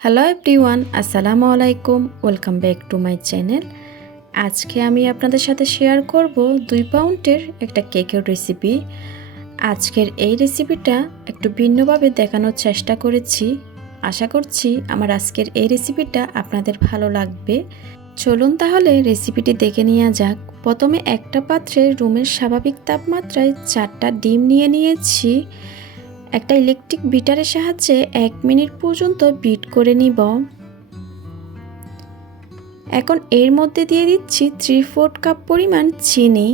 Hello everyone, আসসালামু আলাইকুম। Welcome back to my channel. আজকে আমি আপনাদের সাথে শেয়ার করব 2 পাউন্ডের একটা কেকের রেসিপি। আজকের এই রেসিপিটা একটু ভিন্নভাবে দেখানোর চেষ্টা করেছি। আশা করছি আমার আজকের এই রেসিপিটা আপনাদের ভালো লাগবে। চলুন তাহলে রেসিপিটি দেখে নেওয়া যাক। প্রথমে একটা পাত্রে রুমের স্বাভাবিক তাপমাত্রায় 4টা ডিম নিয়ে নিয়েছি। একটা ইলেকট্রিক বিটারের সাহায্যে 1 মিনিট পর্যন্ত বিট করে নিব। এখন এর মধ্যে দিয়ে দিচ্ছি 3/4 কাপ পরিমাণ চিনি,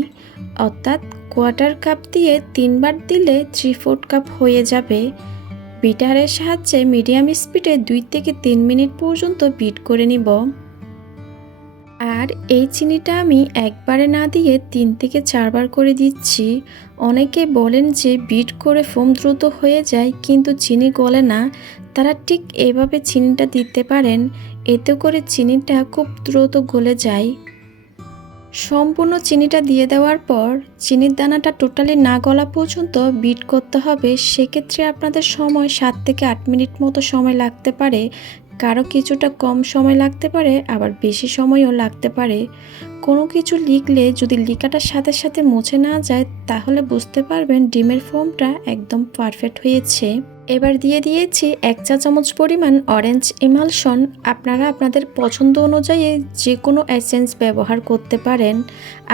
অর্থাৎ কোয়ার্টার কাপ দিয়ে 3 বার দিলে 3/4 কাপ হয়ে যাবে। বিটারের সাহায্যে মিডিয়াম স্পিডে 2 থেকে 3 মিনিট পর্যন্ত বিট করে নিব। আর এই চিনিটা আমি একবারে না দিয়ে 3 থেকে 4 বার করে দিচ্ছি। অনেকে বলেন যে বিট করে ফোম দ্রুত হয়ে যায়, কিন্তু চিনি গলে না। তারা ঠিক এভাবে চিনিটা দিতে পারেন, এতে করে চিনিটা খুব দ্রুত গলে যায়। সম্পূর্ণ চিনিটা দিয়ে দেওয়ার পর চিনির দানাটা টোটালি না গলা পর্যন্ত বিট করতে হবে। সেক্ষেত্রে আপনাদের সময় 7 থেকে 8 মিনিট মতো সময় লাগতে পারে। কারো কিছুটা কম সময় লাগতে পারে, আবার বেশি সময়ও লাগতে পারে। কোনো কিছু লিখলে যদি লিখাটার সাথে সাথে মুছে না যায়, তাহলে বুঝতে পারবেন ডিমের ফোমটা একদম পারফেক্ট হয়েছে। এবার দিয়ে দিয়েছি 1 চা চামচ পরিমাণ অরেঞ্জ ইমালশন। আপনারা আপনাদের পছন্দ অনুযায়ী যে কোনো এসেন্স ব্যবহার করতে পারেন।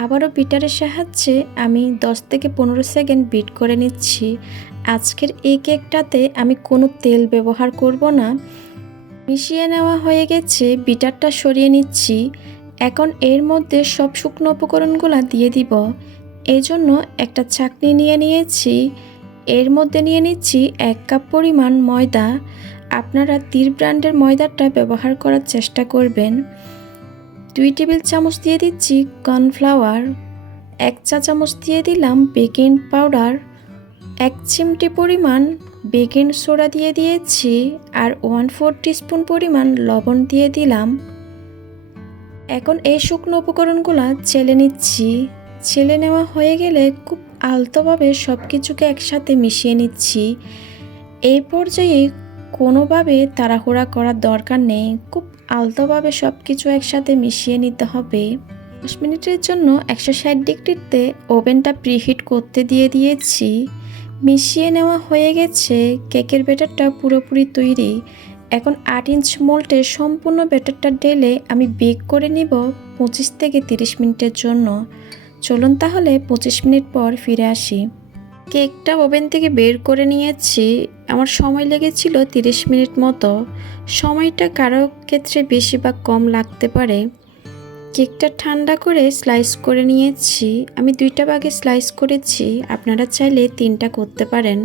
আবারও বিটারের সাহায্যে আমি 10 থেকে 15 সেকেন্ড বিট করে নিচ্ছি। আজকের এই কেকটাতে আমি কোনো তেল ব্যবহার করব না। মিশিয়ে নেওয়া হয়ে গেছে, বিটারটা সরিয়ে নিচ্ছি। এখন এর মধ্যে সব শুকনো উপকরণগুলো দিয়ে দিব। এই জন্য একটা ছাঁকনি নিয়ে নিয়েছি। এর মধ্যে নিয়ে নিচ্ছি 1 কাপ পরিমাণ ময়দা। আপনারা তীর ব্র্যান্ডের ময়দাটা ব্যবহার করার চেষ্টা করবেন। 2 টেবিল চামচ দিয়ে দিচ্ছি কর্নফ্লাওয়ার। 1 চা চামচ দিয়ে দিলাম বেকিং পাউডার। 1 চিমটি পরিমাণ বেকিং সোডা দিয়ে দিয়েছি। আর 1/4 টিস্পুন পরিমাণ লবণ দিয়ে দিলাম। এখন এই শুকনো উপকরণগুলো চেলে নিচ্ছি। চেলে নেওয়া হয়ে গেলে খুব আলতোভাবে সব কিছুকে একসাথে মিশিয়ে নিচ্ছি। এই পর্যায়ে কোনোভাবে তাড়াহুড়া করার দরকার নেই, খুব আলতোভাবে সব কিছু একসাথে মিশিয়ে নিতে হবে। 10 মিনিটের জন্য 160 ডিগ্রিতে ওভেনটা প্রিহিট করতে দিয়ে দিয়েছি। মিশিয়ে নেওয়া হয়ে গেছে, কেকের ব্যাটারটা পুরোপুরি তৈরি। এখন 8 ইঞ্চ মোল্ডে সম্পূর্ণ ব্যাটারটা ঢেলে আমি বেক করে নিব 25 থেকে 30 মিনিটের জন্য। চলুন তাহলে 25 মিনিট পর ফিরে আসি। কেকটা ওভেন থেকে বের করে নিয়েছি। আমার সময় লেগেছিল 30 মিনিট মতো। সময়টা কারো ক্ষেত্রে বেশি বা কম লাগতে পারে। কেকটা ঠান্ডা করে স্লাইস করে নিয়েছি। আমি 2টা ভাগে স্লাইস করেছি, আপনারা চাইলে 3টা করতে পারেন।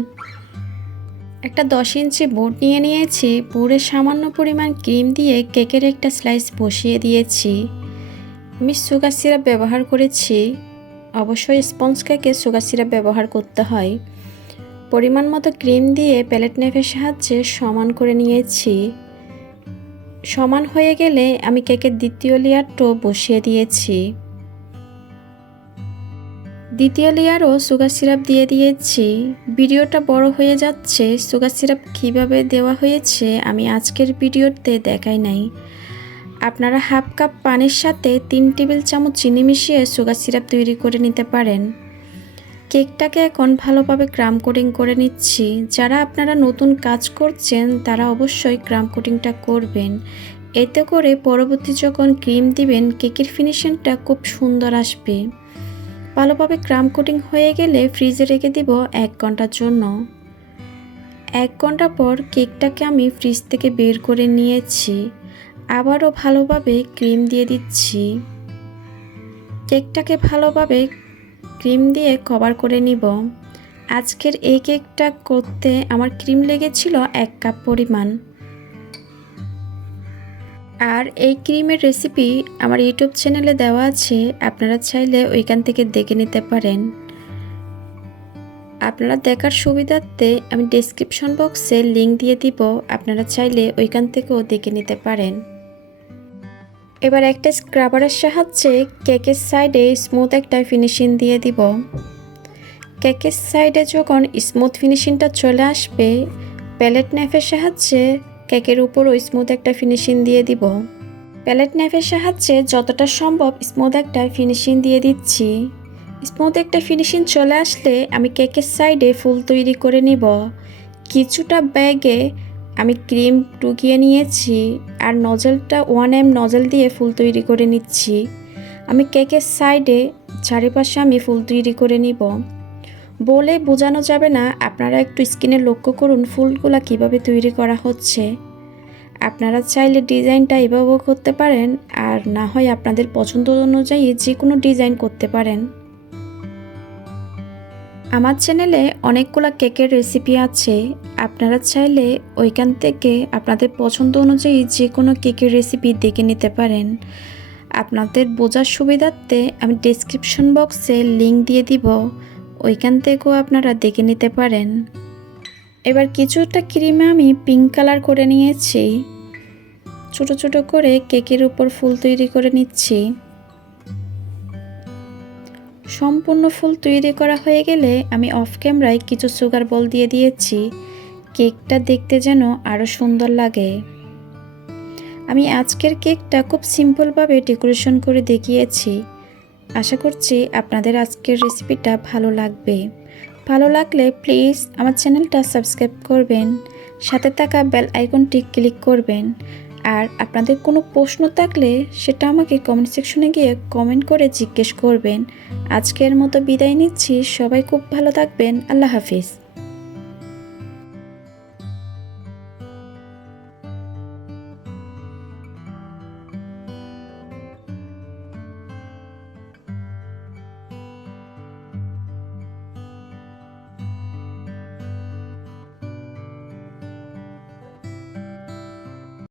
একটা 10 ইঞ্চি বোর্ড নিয়ে নিয়েছি। বোর্ডে সামান্য পরিমাণ ক্রিম দিয়ে কেকের একটা স্লাইস বসিয়ে দিয়েছি। আমি সুগার সিরাপ ব্যবহার করেছি। অবশ্যই স্পঞ্জ কেকে সুগার সিরাপ ব্যবহার করতে হয়। পরিমাণ মতো ক্রিম দিয়ে প্যালেট নাইফের সাহায্যে সমান করে নিয়েছি। সমান হয়ে গেলে আমি কেকের দ্বিতীয় লেয়ারটাও বসিয়ে দিয়েছি। দ্বিতীয় লেয়ারও সুগার সিরাপ দিয়ে দিয়েছি। ভিডিওটা বড় হয়ে যাচ্ছে, সুগার সিরাপ কীভাবে দেওয়া হয়েছে আমি আজকের ভিডিওতে দেখাই নাই। আপনারা 1/2 কাপ পানির সাথে 3 টেবিল চামচ চিনি মিশিয়ে সুগার সিরাপ তৈরি করে নিতে পারেন। কেকটাকে এখন ভালোভাবে ক্রাম কোটিং করে নিচ্ছি। যারা আপনারা নতুন কাজ করছেন তারা অবশ্যই ক্রাম কোটিংটা করবেন। এতে করে পরবর্তী যখন ক্রিম দিবেন কেকের ফিনিশিংটা খুব সুন্দর আসবে। ভালোভাবে ক্রাম কোটিং হয়ে গেলে ফ্রিজে রেখে দিব 1 ঘন্টার জন্য। 1 ঘন্টা পর কেকটাকে আমি ফ্রিজ থেকে বের করে নিয়েছি। আবারও ভালোভাবে ক্রিম দিয়ে দিচ্ছি। কেকটাকে ভালোভাবে ক্রিম দিয়ে কভার করে নিব। আজকের এই কেকটা করতে আমার ক্রিম লেগেছিল 1 কাপ পরিমাণ। আর এই ক্রিমের রেসিপি আমার ইউটিউব চ্যানেলে দেওয়া আছে, আপনারা চাইলে ওইখান থেকে দেখে নিতে পারেন। আপনারা দেখার সুবিধার্থে আমি ডেসক্রিপশন বক্সে লিংক দিয়ে দিব, আপনারা চাইলে ওইখান থেকেও দেখে নিতে পারেন। এবার একটা স্ক্রাবারের সাহায্যে কেকের সাইডে স্মুথ একটা ফিনিশিং দিয়ে দিব। কেকের সাইডে যখন স্মুথ ফিনিশিংটা চলে আসবে, প্যালেট নাইফের সাহায্যে কেকের উপরও স্মুথ একটা ফিনিশিং দিয়ে দিব। প্যালেট নাইফের সাহায্যে যতটা সম্ভব স্মুথ একটা ফিনিশিং দিয়ে দিচ্ছি। স্মুথ একটা ফিনিশিং চলে আসলে আমি কেকের সাইডে ফুল তৈরি করে নিব। কিছুটা ব্যাগে আমি ক্রিম টুকিয়ে নিয়েছি আর নজলটা 1M নজল দিয়ে ফুল তৈরি করে নিচ্ছি। আমি কেকের সাইডে চারিপাশে আমি ফুল তৈরি করে নিব। বলে বোঝানো যাবে না, আপনারা একটু স্ক্রিনে লক্ষ্য করুন ফুলগুলা কিভাবে তৈরি করা হচ্ছে। আপনারা চাইলে ডিজাইনটা এভাবেও করতে পারেন, আর না হয় আপনাদের পছন্দ অনুযায়ী যে কোনো ডিজাইন করতে পারেন। আমার চ্যানেলে অনেকগুলো কেকের রেসিপি আছে, আপনারা চাইলে ওইখান থেকে আপনাদের পছন্দ অনুযায়ী যে কোনো কেকের রেসিপি দেখে নিতে পারেন। আপনাদের বোঝার সুবিধার্থে আমি ডেসক্রিপশন বক্সে লিংক দিয়ে দিব, ওইখান থেকেও আপনারা দেখে নিতে পারেন। এবার কিছুটা ক্রিমে আমি পিঙ্ক কালার করে নিয়েছি। ছোট ছোট করে কেকের উপর ফুল তৈরি করে নিচ্ছি। সম্পূর্ণ ফুল তৈরি করা হয়ে গেলে আমি অফ ক্যামেরায় কিছু সুগার বল দিয়ে দিয়েছি, কেকটা দেখতে যেন আরও সুন্দর লাগে। আমি আজকের কেকটা খুব সিম্পলভাবে ডেকোরেশন করে দেখিয়েছি। আশা করছি আপনাদের আজকের রেসিপিটা ভালো লাগবে। ভালো লাগলে প্লিজ আমার চ্যানেলটা সাবস্ক্রাইব করবেন, সাথে থাকা বেল আইকনটি ক্লিক করবেন। আর আপনাদের কোনো প্রশ্ন থাকলে সেটা আমাকে কমেন্ট সেকশনে গিয়ে কমেন্ট করে জিজ্ঞেস করবেন। আজকের মতো বিদায় নিচ্ছি, সবাই খুব ভালো থাকবেন। আল্লাহ হাফিজ।